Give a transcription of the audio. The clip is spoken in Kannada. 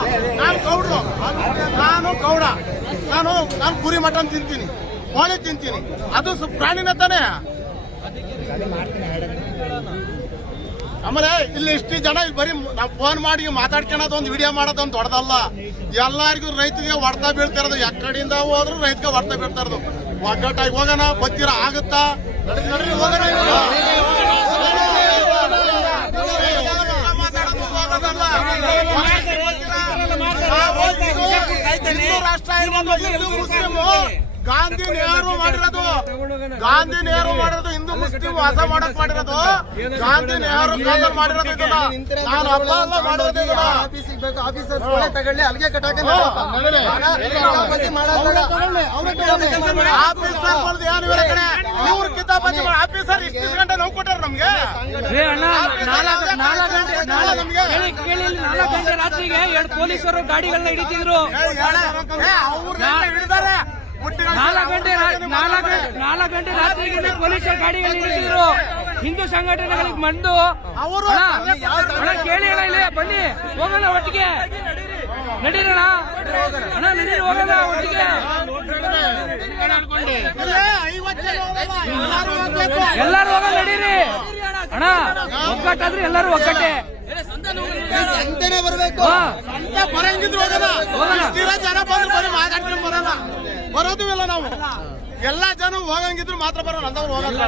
ನಾನು ಗೌಡ್ರು, ನಾನು ಗೌಡ, ನಾನು ಕುರಿ ಮಟನ್ ತಿಂತೀನಿ, ಕೋಳಿ ತಿಂತೀನಿ, ಅದು ಪ್ರಾಣಿನ ತಾನೇ. ಆಮೇಲೆ ಇಲ್ಲಿ ಇಷ್ಟು ಜನ ಇಲ್ಲಿ ಬರೀ ನಾವು ಫೋನ್ ಮಾಡಿ ಮಾತಾಡ್ಕೊಳೋದು ಒಂದು ವಿಡಿಯೋ ಮಾಡೋದೊಂದು ದೊಡ್ಡದಲ್ಲ. ಎಲ್ಲರಿಗೂ ರೈತರಿಗೆ ಹೊಡ್ತಾ ಬೀಳ್ತಾ ಇರೋದು, ಎಕ್ಕಡಿಂದ ಹೋದ್ರು ರೈತಗೆ ಹೊಡ್ತಾ ಬೀಳ್ತಾ ಇರೋದು. ಒಗ್ಗಟ್ಟಾಗಿ ಹೋಗೋಣ, ಬತ್ತೀರ ಆಗುತ್ತಾ? ನಡ್ರಿ ಹೋಗೋಣ. ಹಿಂದೂ ರಾಷ್ಟ್ರ ಇರ್ಬೋದು, ಹಿಂದೂ ಮುಸ್ಲಿಮು ಗಾಂಧಿ ನೆಹರು ಮಾಡಿರೋದು, ಗಾಂಧಿ ನೆಹರು ಮಾಡಿರೋದು, ಹಿಂದೂ ಮುಸ್ಲಿಂ ವಾಸ ಮಾಡಕ್ ಮಾಡಿರೋದು ಗಾಂಧಿ ನೆಹರು ಕಾಲದಲ್ಲಿ ಮಾಡಿರೋದು. ಇದನ್ನ ನಾನು ಹಬ್ಬ ಅಲ್ಲ ಮಾಡೋದು. ಆಫೀಸರ್ ಏನು ಕಡೆ ಇವ್ರ ಕಿತಾಪತಿ ಆಫೀಸರ್ ಇಷ್ಟು ಗಂಟೆ ನೋವು ಕೊಟ್ಟಾರ ನಮ್ಗೆ. 4 ಗಂಟೆ ರಾತ್ರಿಗೆ 2 ಪೊಲೀಸರು ಗಾಡಿಗಳನ್ನ ಹಿಡಿತಿದ್ರು. 4 ಗಂಟೆ ರಾತ್ರಿಗೆ ಪೊಲೀಸರು ಗಾಡಿಗಳನ್ನ ಹಿಡಿತಿದ್ರು. ಹಿಂದೂ ಸಂಘಟನೆಗಳಿಗೆ ಬಂದು ಅವರು ಕೇಳಿ ಅಣ್ಣ, ಇಲ್ಲಿ ಬನ್ನಿ ಹೋಗೋಣ ಒಟ್ಟಿಗೆ, ನಡೀರೋಣ ಅಣ್ಣ, ನಡೀರಿ ಹೋಗೋಣ ಒಟ್ಟಿಗೆ, ಎಲ್ಲಾರು ಹೋಗೋಣ ನಡೀರಿ ಅಣ್ಣ. ಒಗ್ಗಟ್ಟಾದ್ರೆ ಎಲ್ಲರೂ ಒಗ್ಗಟ್ಟೆ, ಸಂತೆನೆ ಬರಬೇಕು. ಬರಂಗಿದ್ರು ಜನ ಬಂದು ಬರೀ ಮಾತಾಡ್ಕೊಂಡು ಬರಲ್ಲ, ಬರೋದು ಇಲ್ಲ. ನಾವು ಎಲ್ಲಾ ಜನ ಹೋಗಂಗಿದ್ರು ಮಾತ್ರ ಬರೋಣ, ಅಂತವ್ರು ಹೋಗಲ್ಲ.